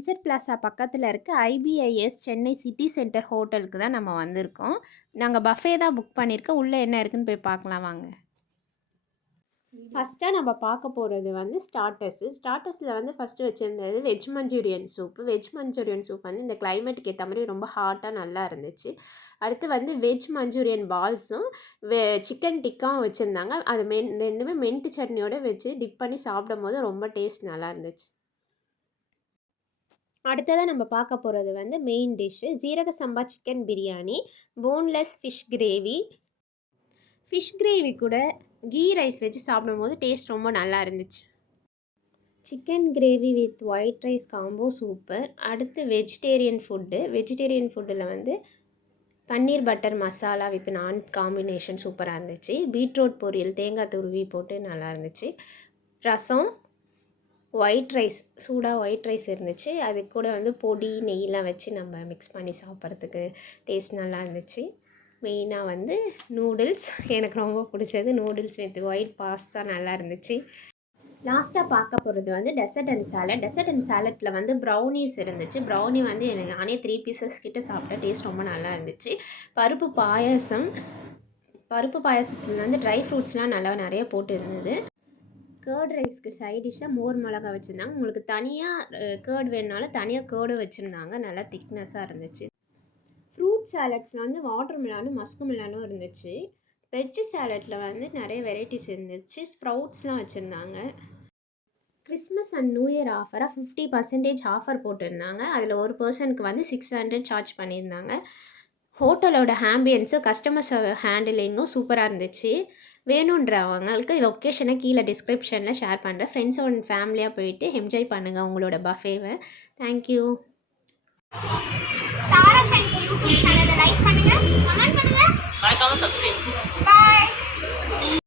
Venture plaza பக்கத்தில் இருக்க ஐபிஐஎஸ் Chennai city centre ஹோட்டலுக்கு தான் நம்ம வந்திருக்கோம். நாங்கள் பஃபே தான் புக் பண்ணியிருக்கோம். உள்ளே என்ன இருக்குன்னு போய் பார்க்கலாம் வாங்க. ஃபஸ்ட்டாக நம்ம பார்க்க போகிறது வந்து ஸ்டார்ட்டர்ஸில் வந்து ஃபஸ்ட்டு வச்சுருந்தது veg manchurian soup. Veg manchurian soup வந்து இந்த கிளைமேட்டுக்கு ஏற்ற மாதிரி ரொம்ப ஹாட்டாக நல்லா இருந்துச்சு. அடுத்து வந்து வெஜ் மஞ்சூரியன் பால்ஸும் சிக்கன் டிக்காவும் வச்சுருந்தாங்க. அது ரெண்டுமே மின்ட் சட்னியோடு வச்சு டிப் பண்ணி சாப்பிடும் போது ரொம்ப டேஸ்ட் நல்லா இருந்துச்சு. அடுத்ததாக நம்ம பார்க்க போகிறது வந்து மெயின் டிஷ்ஷு ஜீரக சம்பா chicken biryani, boneless fish gravy. Fish gravy கூட கீ ரைஸ் வச்சு சாப்பிடும்போது டேஸ்ட் ரொம்ப நல்லா இருந்துச்சு. Chicken gravy with white rice combo super. அடுத்து வெஜிடேரியன் ஃபுட்டில் வந்து பன்னீர் பட்டர் மசாலா வித் நான் காம்பினேஷன் சூப்பராக இருந்துச்சு. பீட்ரூட் பொரியல் தேங்காய் துருவி போட்டு நல்லா இருந்துச்சு. ரசம், ஒயிட் ரைஸ், சூடாக ஒயிட் ரைஸ் இருந்துச்சு. அது கூட வந்து பொடி நெய்லாம் வச்சு நம்ம மிக்ஸ் பண்ணி சாப்பிட்றதுக்கு டேஸ்ட் நல்லா இருந்துச்சு. மெயினாக வந்து நூடுல்ஸ் எனக்கு ரொம்ப பிடிச்சது. நூடுல்ஸ் வித் ஒயிட் பாஸ்தா நல்லா இருந்துச்சு. லாஸ்ட்டாக பார்க்க போகிறது வந்து டெசர்ட் அண்ட் சாலட்டில் வந்து ப்ரௌனிஸ் இருந்துச்சு. ப்ரௌனி வந்து எனக்கு நானே 3 பீசஸ் கிட்ட சாப்பிட்டேன். டேஸ்ட் ரொம்ப நல்லா இருந்துச்சு. பருப்பு பாயசத்தில் வந்து ட்ரை ஃப்ரூட்ஸ்லாம் நிறைய போட்டு இருந்தது. கேர்ட் ரைஸ்க்கு சைட் டிஷ்ஷாக மோர் மிளகா வச்சுருந்தாங்க. உங்களுக்கு தனியாக கேர்ட் வேணுனாலும் தனியாக கேர்டும் வச்சுருந்தாங்க. நல்லா திக்னஸாக இருந்துச்சு. ஃப்ரூட் சாலட்ஸில் வந்து வாட்டர் மிலானும் மஸ்கு மிலானும் இருந்துச்சு. வெஜ் சாலட்டில் வந்து நிறைய வெரைட்டிஸ் இருந்துச்சு. ஸ்ப்ரவுட்ஸ்லாம் வச்சுருந்தாங்க. கிறிஸ்மஸ் அண்ட் நியூ இயர் ஆஃபராக 50% ஆஃபர் போட்டிருந்தாங்க. அதில் ஒரு பர்சனுக்கு வந்து 600 சார்ஜ் பண்ணியிருந்தாங்க. ஹோட்டலோட ஆம்பியன்ஸும் கஸ்டமர் ஹேண்டிலிங்கும் சூப்பராக இருந்துச்சு. வேணுன்றவங்களுக்கு லொக்கேஷனை கீழே டிஸ்கிரிப்ஷனில் ஷேர் பண்ணுறேன். ஃப்ரெண்ட்ஸ் அண்ட் ஃபேமிலியாக போயிட்டு என்ஜாய் பண்ணுங்கள் உங்களோட பஃபேவை. தேங்க்யூ. தாரா ஷைன்ஸ் யூடியூப் சேனலை லைக் பண்ணுங்கள், கமெண்ட் பண்ணுங்கள், மறக்காம சப்ஸ்கிரைப். பாய்.